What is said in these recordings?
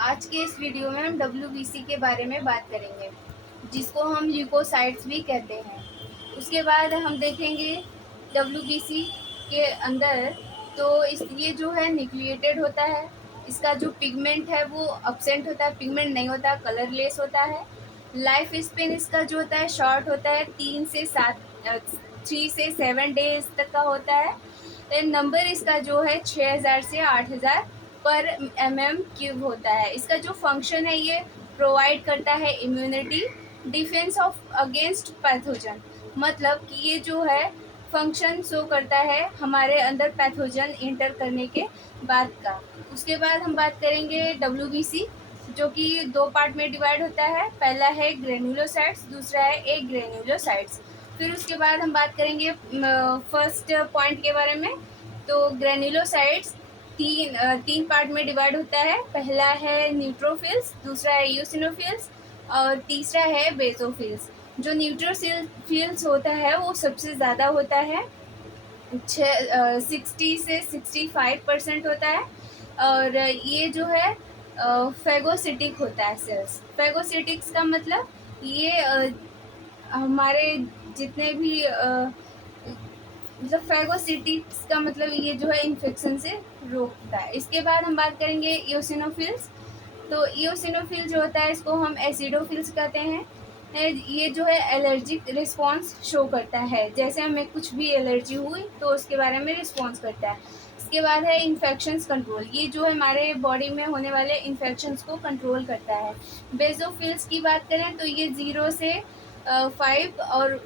आज के इस वीडियो में हम डब्ल्यूबीसी के बारे में बात करेंगे, जिसको हम ल्यूकोसाइट्स भी कहते हैं। उसके बाद हम देखेंगे डब्ल्यूबीसी के अंदर, तो ये जो है न्यूक्लिएटेड होता है। इसका जो पिगमेंट है वो अब्सेंट होता है, पिगमेंट नहीं होता, कलरलेस होता है। लाइफ स्पेन इसका जो होता है शॉर्ट होता है, 3 से 7 डेज तक का होता है। नंबर इसका जो है 6000 से 8000 पर mm³ होता है। इसका जो फंक्शन है ये प्रोवाइड करता है immunity, defence of against pathogen. मतलब कि ये जो है फंक्शन शो करता है हमारे अंदर पैथोजन इंटर करने के बाद का। उसके बाद हम बात करेंगे डब्ल्यूबीसी, जो कि 2 पार्ट में डिवाइड होता है। पहला है ग्रेन्युलोसाइट्स, दूसरा है एग्रेन्युलोसाइट्स। फिर उसके बाद हम बात करेंगे फर्स्ट पॉइंट के बारे में। तो ग्रेन्युलोसाइट्स तीन पार्ट में डिवाइड होता है। पहला है न्यूट्रोफिल्स, दूसरा है यूसिनोफिल्स और तीसरा है बेसोफिल्स। जो न्यूट्रोफिल्स होता है वो सबसे ज़्यादा होता है, 60 से 65% होता है। और ये जो है फेगोसिटिक होता है सेल्स। फेगोसिटिक्स का मतलब ये हमारे जितने भी मतलब फेगोसिटिक्स का मतलब ये जो है इन्फेक्शन से रोकता है। इसके बाद हम बात करेंगे इयोसिनोफिल्स। तो इयोसिनोफिल जो होता है इसको हम एसिडोफिल्स कहते हैं। ये जो है एलर्जिक रिस्पॉन्स शो करता है, जैसे हमें कुछ भी एलर्जी हुई तो उसके बारे में रिस्पॉन्स करता है। इसके बाद है इन्फेक्शंस कंट्रोल, ये जो हमारे बॉडी में होने वाले इन्फेक्शंस को कंट्रोल करता है। बेसोफिल्स की बात करें तो ये 0 से 5 और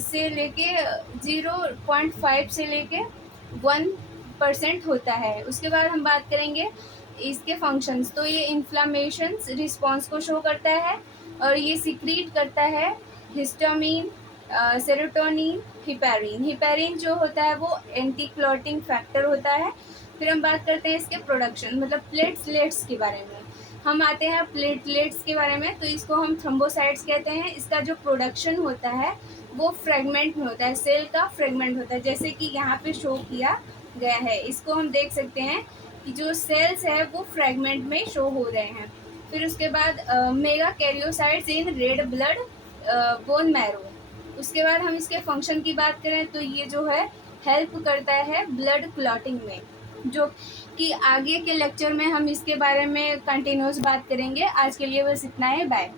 से लेके 0.5 से लेके 1% होता है। उसके बाद हम बात करेंगे इसके फंक्शंस। तो ये इन्फ्लामेशन रिस्पॉन्स को शो करता है और ये सिक्रीट करता है हिस्टामिन, सेरोटोनिन, हिपैरिन। हिपैरिन जो होता है वो एंटी क्लॉटिंग फैक्टर होता है। फिर हम बात करते हैं इसके प्रोडक्शन मतलब प्लेटलेट्स के बारे में। हम आते हैं प्लेटलेट्स के बारे में, तो इसको हम थ्रोम्बोसाइट्स कहते हैं। इसका जो प्रोडक्शन होता है वो फ्रेगमेंट में होता है, सेल का फ्रेगमेंट होता है, जैसे कि यहाँ पे शो किया गया है। इसको हम देख सकते हैं कि जो सेल्स है वो फ्रेगमेंट में शो हो रहे हैं। फिर उसके बाद mega karyocytes in red blood bone marrow. उसके बाद हम इसके फंक्शन की बात करें तो ये जो है हेल्प करता है ब्लड क्लॉटिंग में, जो कि आगे के लेक्चर में हम इसके बारे में कंटिन्यूस बात करेंगे। आज के लिए बस इतना है, बाय।